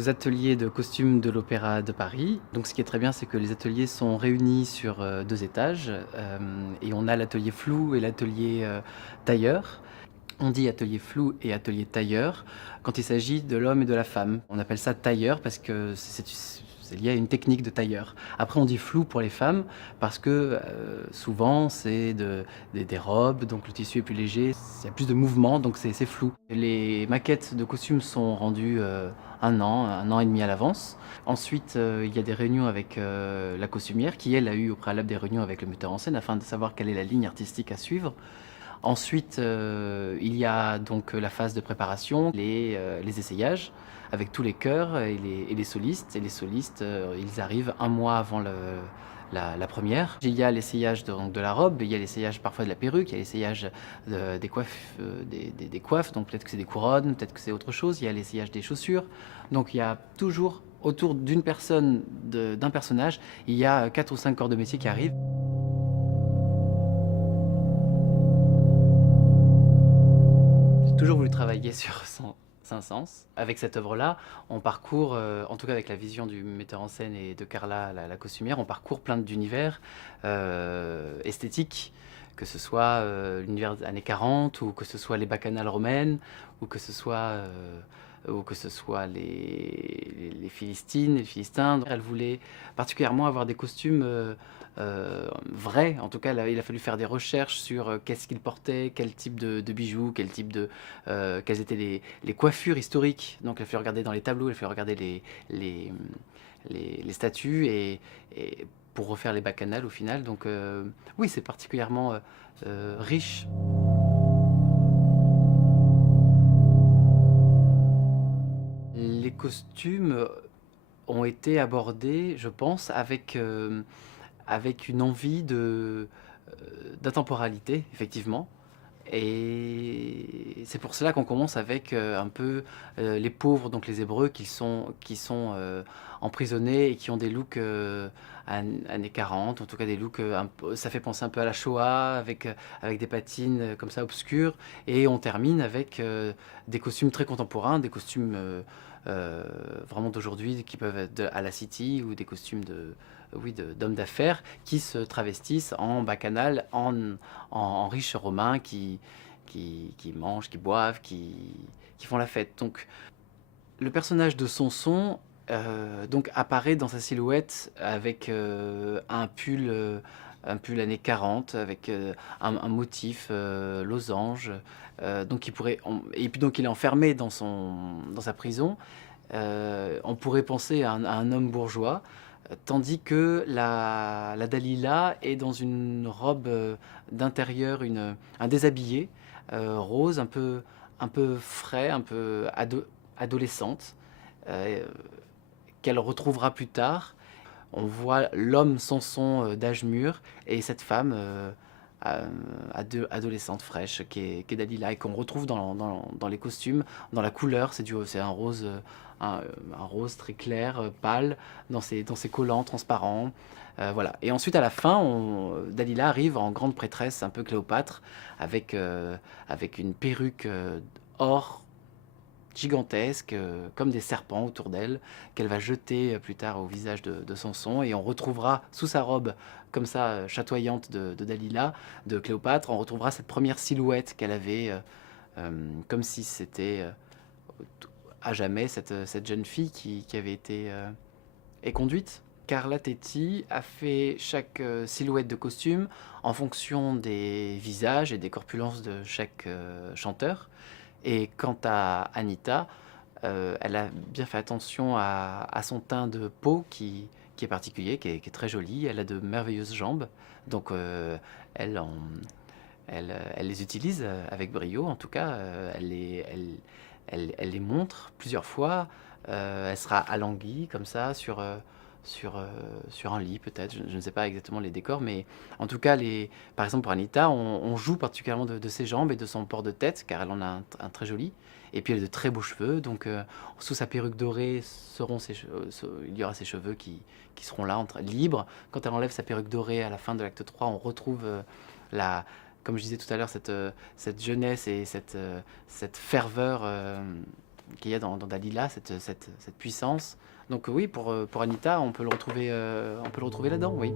aux ateliers de costumes de l'Opéra de Paris. Donc ce qui est très bien, c'est que les ateliers sont réunis sur 2 étages, et on a l'atelier flou et l'atelier, tailleur. On dit atelier flou et atelier tailleur quand il s'agit de l'homme et de la femme. On appelle ça tailleur parce que c'est lié à une technique de tailleur. Après, on dit flou pour les femmes parce que souvent c'est des robes, donc le tissu est plus léger, il y a plus de mouvement, donc c'est flou. Les maquettes de costumes sont rendues 1 an et demi à l'avance. Ensuite, il y a des réunions avec la costumière qui, elle, a eu au préalable des réunions avec le metteur en scène afin de savoir quelle est la ligne artistique à suivre. Ensuite, il y a donc la phase de préparation, les essayages avec tous les chœurs et les solistes. Et les solistes, ils arrivent 1 mois avant la première. Il y a l'essayage donc de la robe, il y a l'essayage parfois de la perruque, il y a l'essayage des coiffes, des coiffes, donc peut-être que c'est des couronnes, peut-être que c'est autre chose. Il y a l'essayage des chaussures. Donc il y a toujours autour d'une personne, d'un personnage, il y a 4 ou 5 corps de métier qui arrivent. J'ai toujours voulu travailler sur Saint-Saëns. Avec cette œuvre-là, on parcourt, en tout cas avec la vision du metteur en scène et de Carla, la costumière, on parcourt plein d'univers esthétiques, que ce soit l'univers des années 40, ou que ce soit les bacchanales romaines, ou que ce soit, les Philistines, les Philistins. Elle voulait particulièrement avoir des costumes vrais. En tout cas, il a fallu faire des recherches sur qu'est-ce qu'ils portaient, quel type de bijoux, quelles étaient les coiffures historiques. Donc, il a fallu regarder dans les tableaux, il a fallu regarder les, les statues et pour refaire les bacchanales au final. Donc, oui, c'est particulièrement riche. Les costumes ont été abordés, je pense, avec une envie d'intemporalité, effectivement. Et c'est pour cela qu'on commence avec un peu les pauvres, donc les Hébreux, qui sont emprisonnés et qui ont des looks années 40, en tout cas des looks, ça fait penser un peu à la Shoah, avec des patines comme ça obscures. Et on termine avec des costumes très contemporains, des costumes vraiment d'aujourd'hui qui peuvent être à la City, ou des costumes oui, d'hommes d'affaires qui se travestissent en bacchanal, en riches romains qui mangent, qui boivent, qui font la fête. Donc le personnage de Samson donc apparaît dans sa silhouette avec un pull années 40 avec un motif losange. Donc et puis donc il est enfermé dans sa prison. On pourrait penser à un homme bourgeois, tandis que la Dalila est dans une robe d'intérieur, un déshabillé rose, un peu frais, un peu adolescente, euh, qu'elle retrouvera plus tard. On voit l'homme Samson d'âge mûr et cette femme adolescente fraîche qui est Dalila, et qu'on retrouve dans les costumes, dans la couleur. C'est un rose, un rose très clair, pâle, dans ses collants transparents. Voilà. Et ensuite, à la fin, Dalila arrive en grande prêtresse, un peu Cléopâtre, avec une perruque or gigantesques, comme des serpents autour d'elle, qu'elle va jeter plus tard au visage de Samson. Et on retrouvera sous sa robe, comme ça, chatoyante de Dalila, de Cléopâtre, on retrouvera cette première silhouette qu'elle avait, comme si c'était à jamais cette jeune fille qui avait été éconduite. Carla Tetti a fait chaque silhouette de costume en fonction des visages et des corpulences de chaque chanteur. Et quant à Anita, elle a bien fait attention à son teint de peau qui est particulier, qui est très joli. Elle a de merveilleuses jambes, donc elle, en- elle les utilise avec brio. En tout cas, elle les montre plusieurs fois. Elle sera alanguie comme ça sur un lit peut-être. Je ne sais pas exactement les décors, mais en tout cas, par exemple pour Anita, on joue particulièrement de ses jambes et de son port de tête, car elle en a un très joli. Et puis elle a de très beaux cheveux, donc sous sa perruque dorée il y aura ses cheveux qui seront là, libres. Quand elle enlève sa perruque dorée à la fin de l'acte 3, on retrouve la, comme je disais tout à l'heure, cette jeunesse et cette ferveur qu'il y a dans Dalila, cette puissance. Donc oui, pour Anita, on peut le retrouver là-dedans, oui.